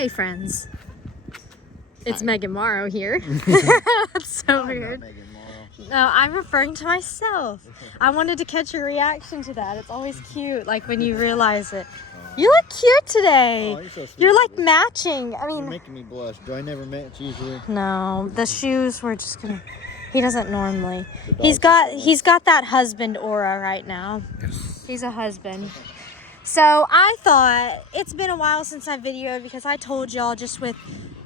Hey friends, it's Megan Morrow here. That's so weird. No, I'm referring to myself. I wanted to catch your reaction to that. It's always cute, like when you realize it. You look cute today. Oh, you're so sweet. You're like matching. I mean, you're making me blush. Do I never match usually? No, the shoes were just gonna. He doesn't normally. He's got that husband aura right now. Yes. He's a husband. So I thought it's been a while since I videoed because I told y'all just with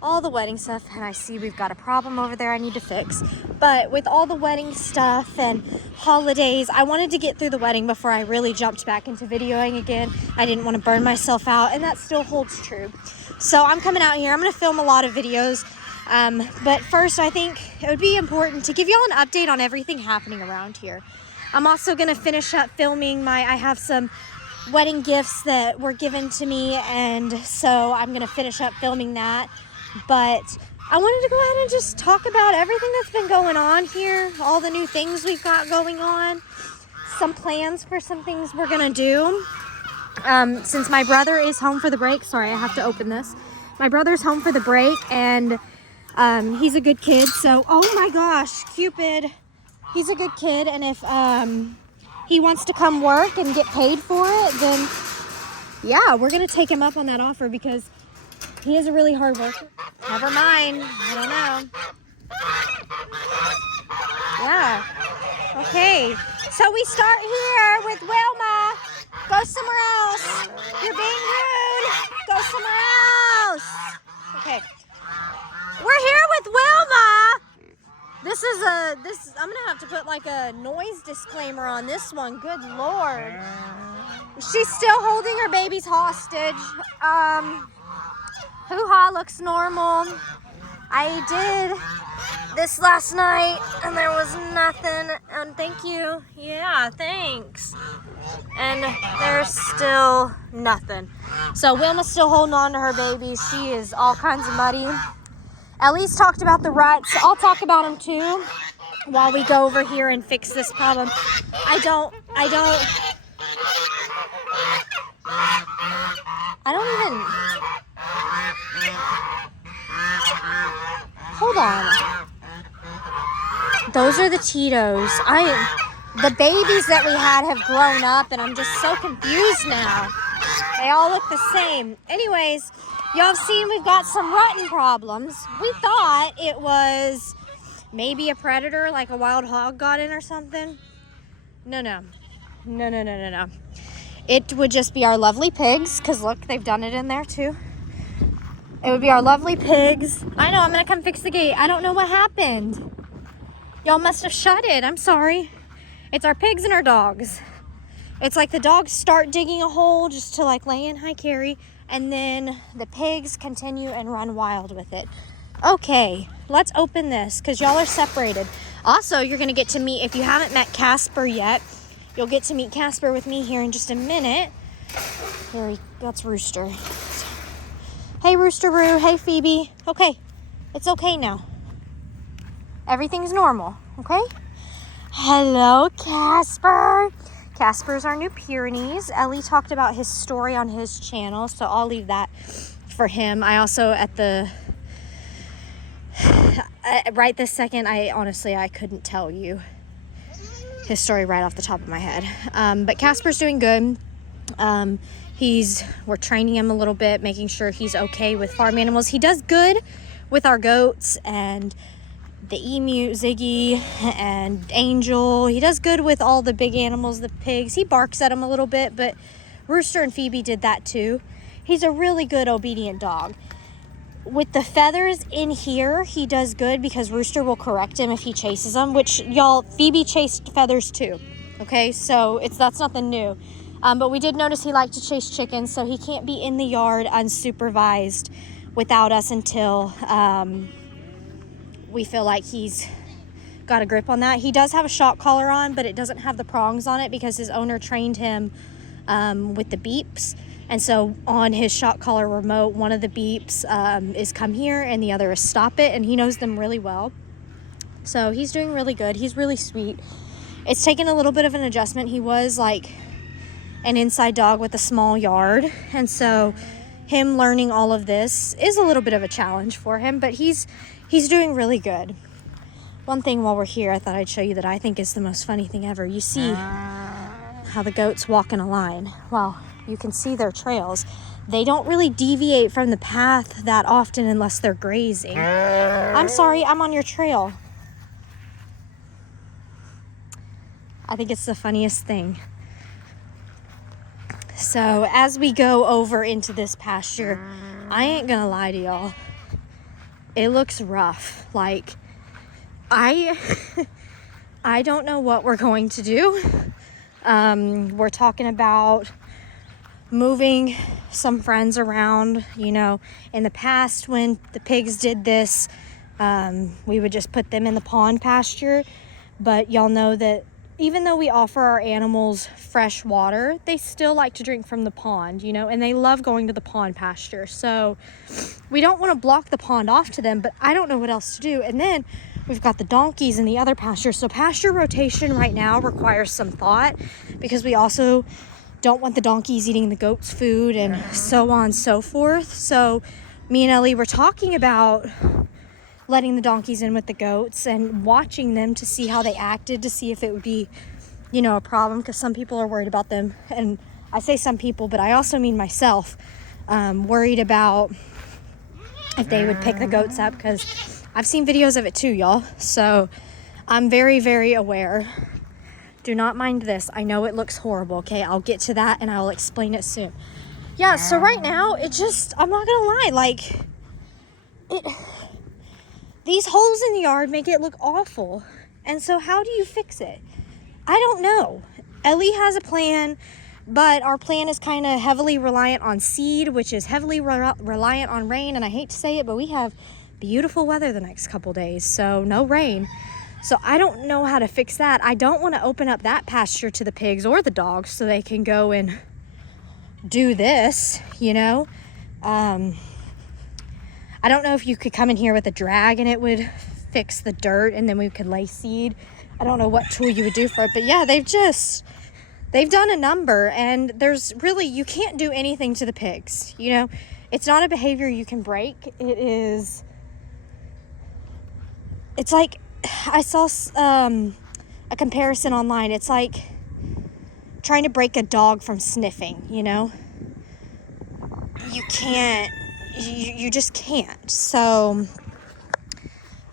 all the wedding stuff, and I see we've got a problem over there I need to fix. But with all the wedding stuff and holidays, I wanted to get through the wedding before I really jumped back into videoing again. I didn't want to burn myself out, and that still holds true. So I'm coming out here. I'm going to film a lot of videos. But first, I think it would be important to give y'all an update on everything happening around here. I'm also going to finish up filming I have some wedding gifts that were given to me, and so I'm going to finish up filming that. But I wanted to go ahead and just talk about everything that's been going on here, all the new things we've got going on, some plans for some things we're going to do. Since my brother is home for the break, sorry, I have to open this. My brother's home for the break, and he's a good kid, so, oh my gosh, Cupid, he's a good kid, and if he wants to come work and get paid for it, then yeah, we're going to take him up on that offer because he is a really hard worker. Never mind. I don't know. Yeah. Okay. So we start here with Wilma. Go somewhere else. You're being rude. Go somewhere else. Okay. We're here with Wilma. I'm going to have to put like a noise disclaimer on this one. Good Lord. She's still holding her babies hostage. Hoo-ha looks normal. I did this last night and there was nothing. And thank you. Yeah, thanks. And there's still nothing. So Wilma's still holding on to her babies. She is all kinds of muddy. Ellie's talked about the ruts. I'll talk about them too while we go over here and fix this problem. I don't even... Hold on. Those are the Tito's. The babies that we had have grown up, and I'm just so confused now. They all look the same. Anyways, y'all have seen we've got some rutting problems. We thought it was maybe a predator, like a wild hog got in or something. No. It would just be our lovely pigs, because look, they've done it in there too. It would be our lovely pigs. I know, I'm going to come fix the gate. I don't know what happened. Y'all must have shut it. I'm sorry. It's our pigs and our dogs. It's like the dogs start digging a hole just to like lay in. Hi, Carrie. And then the pigs continue and run wild with it. Okay, let's open this because y'all are separated. Also, you're going to get to meet, if you haven't met Casper yet, you'll get to meet Casper with me here in just a minute. That's Rooster. Hey, Rooster-roo. Hey, Phoebe. Okay, it's okay now. Everything's normal, okay? Hello, Casper. Casper's our new Pyrenees. Ellie talked about his story on his channel, so I'll leave that for him. I also, right this second, I couldn't tell you his story right off the top of my head. But Casper's doing good. We're training him a little bit, making sure he's okay with farm animals. He does good with our goats and the emu, Ziggy, and Angel. He does good with all the big animals, the pigs. He barks at them a little bit, but Rooster and Phoebe did that too. He's a really good, obedient dog. With the feathers in here, he does good because Rooster will correct him if he chases them, which, y'all, Phoebe chased feathers too. Okay, so that's nothing new. But we did notice he liked to chase chickens, so he can't be in the yard unsupervised without us until we feel like he's got a grip on that. He does have a shock collar on, but it doesn't have the prongs on it because his owner trained him with the beeps. And so on his shock collar remote, one of the beeps is come here and the other is stop it, and he knows them really well. So he's doing really good. He's really sweet. It's taken a little bit of an adjustment. He was like an inside dog with a small yard, and so him learning all of this is a little bit of a challenge for him, but he's doing really good. One thing while we're here, I thought I'd show you that I think is the most funny thing ever. You see how the goats walk in a line. Well, you can see their trails. They don't really deviate from the path that often unless they're grazing. I'm sorry, I'm on your trail. I think it's the funniest thing. So as we go over into this pasture, I ain't gonna lie to y'all. It looks rough. Like, I don't know what we're going to do. We're talking about moving some friends around. You know, in the past when the pigs did this, we would just put them in the pond pasture. But y'all know that even though we offer our animals fresh water, they still like to drink from the pond, you know, and they love going to the pond pasture. So we don't want to block the pond off to them, but I don't know what else to do. And then we've got the donkeys in the other pasture. So pasture rotation right now requires some thought, because we also don't want the donkeys eating the goats' food and so on and so forth. So me and Ellie were talking about letting the donkeys in with the goats and watching them to see how they acted, to see if it would be, you know, a problem, because some people are worried about them. And I say some people, but I also mean myself, worried about if they would pick the goats up, because I've seen videos of it too, y'all. So I'm very, very aware. Do not mind this. I know it looks horrible, okay? I'll get to that and I'll explain it soon. Yeah, so right now, it just, I'm not gonna lie, like, these holes in the yard make it look awful. And so how do you fix it? I don't know. Ellie has a plan, but our plan is kind of heavily reliant on seed, which is heavily reliant on rain. And I hate to say it, but we have beautiful weather the next couple days, so no rain. So I don't know how to fix that. I don't want to open up that pasture to the pigs or the dogs so they can go and do this, you know? I don't know if you could come in here with a drag and it would fix the dirt and then we could lay seed. I don't know what tool you would do for it, but yeah, they've done a number, and there's really, you can't do anything to the pigs, you know? It's not a behavior you can break. It's like, I saw a comparison online. It's like trying to break a dog from sniffing, you know? You can't. You just can't. So,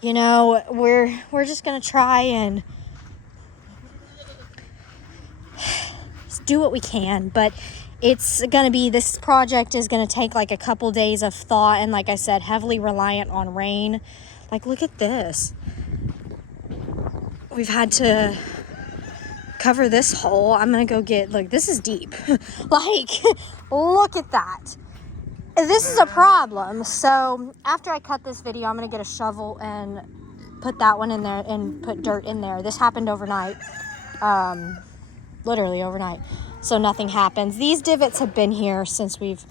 you know, we're just gonna try and do what we can, but it's gonna be, this project is gonna take like a couple days of thought, and like I said, heavily reliant on rain. Like, look at this. We've had to cover this hole. I'm gonna go get, look, this is deep. Like, look at that. This is a problem. So after I cut this video, I'm gonna get a shovel and put that one in there and put dirt in there. This happened overnight, literally overnight, so nothing happens. These divots have been here since we've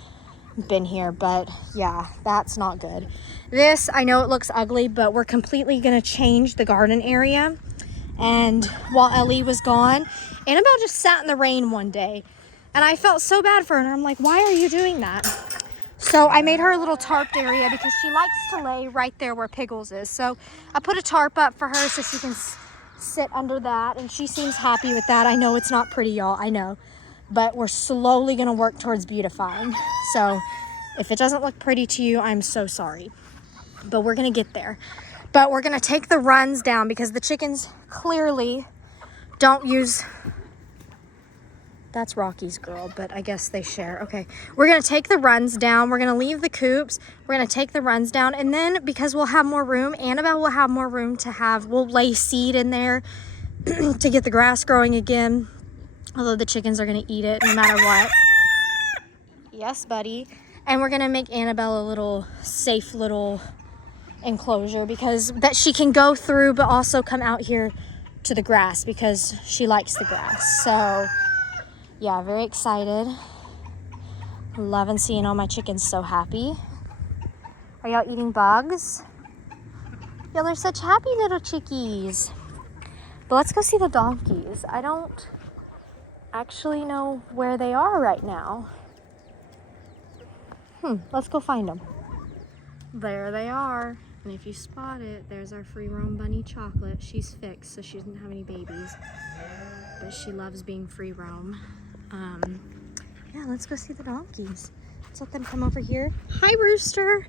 been here, but yeah, that's not good. This, I know it looks ugly, but we're completely gonna change the garden area. And while Ellie was gone, Annabelle just sat in the rain one day, and I felt so bad for her, and I'm like, why are you doing that? So I made her a little tarped area because she likes to lay right there where Piggles is. So I put a tarp up for her so she can sit under that, and she seems happy with that. I know it's not pretty, y'all, I know, but we're slowly gonna work towards beautifying. So if it doesn't look pretty to you, I'm so sorry, but we're gonna get there. But we're gonna take the runs down because the chickens clearly don't use, that's Rocky's girl, but I guess they share. Okay, we're gonna take the runs down. We're gonna leave the coops. We're gonna take the runs down, and then because we'll have more room, Annabelle will have more room to have, we'll lay seed in there to get the grass growing again. Although the chickens are gonna eat it no matter what. Yes, buddy. And we're gonna make Annabelle a little safe little enclosure, because that she can go through but also come out here to the grass because she likes the grass. So yeah, very excited. Loving seeing all my chickens so happy. Are y'all eating bugs? Y'all are such happy little chickies. But let's go see the donkeys. I don't actually know where they are right now. Let's go find them. There they are. And if you spot it, there's our free roam bunny Chocolate. She's fixed, so she doesn't have any babies. But she loves being free roam. Yeah, let's go see the donkeys. Let's let them come over here. Hi, Rooster.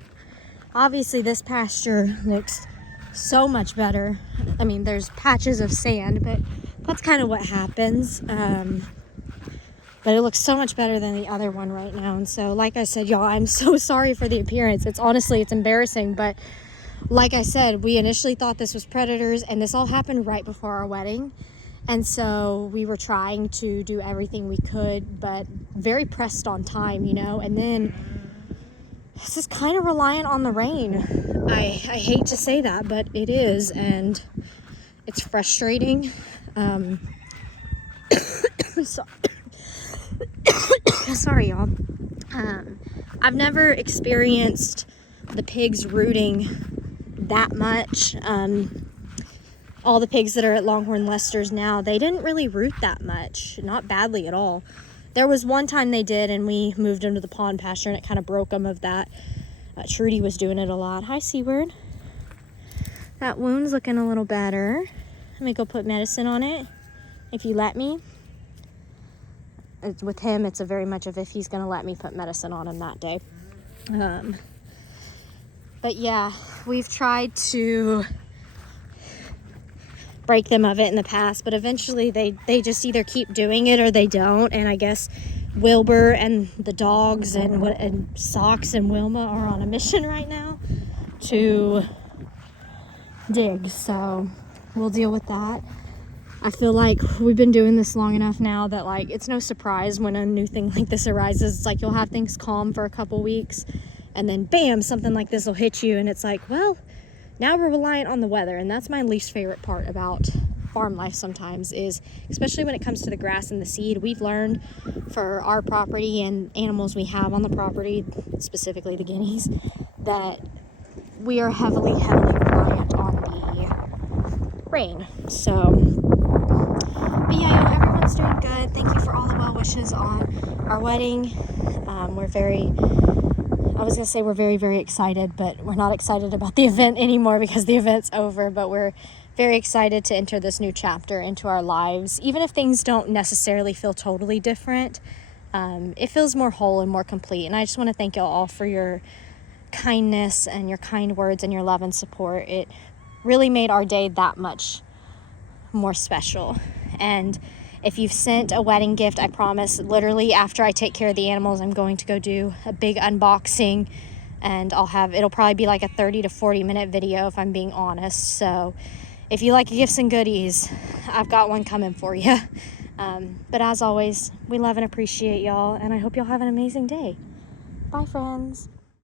Obviously, this pasture looks so much better. I mean, there's patches of sand, but that's kind of what happens. But it looks so much better than the other one right now. And so, like I said, y'all, I'm so sorry for the appearance. It's embarrassing. But like I said, we initially thought this was predators, and this all happened right before our wedding. And so we were trying to do everything we could, but very pressed on time, you know. And then this is kind of reliant on the rain. I hate to say that, but it is, and it's frustrating. So, sorry, y'all. I've never experienced the pigs rooting that much. All the pigs that are at Longhorn Lester's now, they didn't really root that much, not badly at all. There was one time they did, and we moved them to the pond pasture, and it kind of broke them of that. Trudy was doing it a lot. Hi, Seabird. That wound's looking a little better. Let me go put medicine on it, if you let me. With him, it's a very much of if he's going to let me put medicine on him that day. But yeah, we've tried to break them of it in the past, but eventually they just either keep doing it or they don't. And I guess Wilbur and the dogs and Socks and Wilma are on a mission right now to dig, so we'll deal with that. I feel like we've been doing this long enough now that, like, it's no surprise when a new thing like this arises. It's like you'll have things calm for a couple weeks, and then bam, something like this will hit you, and it's like, well, now we're reliant on the weather. And that's my least favorite part about farm life sometimes, is especially when it comes to the grass and the seed. We've learned for our property and animals we have on the property, specifically the guineas, that we are heavily reliant on the rain. So, but yeah, everyone's doing good. Thank you for all the well wishes on our wedding. We're very, very excited, but we're not excited about the event anymore because the event's over. But we're very excited to enter this new chapter into our lives. Even if things don't necessarily feel totally different, it feels more whole and more complete. And I just want to thank y'all all for your kindness and your kind words and your love and support. It really made our day that much more special. And if you've sent a wedding gift, I promise, literally after I take care of the animals, I'm going to go do a big unboxing, and it'll probably be like a 30 to 40 minute video if I'm being honest. So if you like gifts and goodies, I've got one coming for you. But as always, we love and appreciate y'all, and I hope y'all have an amazing day. Bye, friends.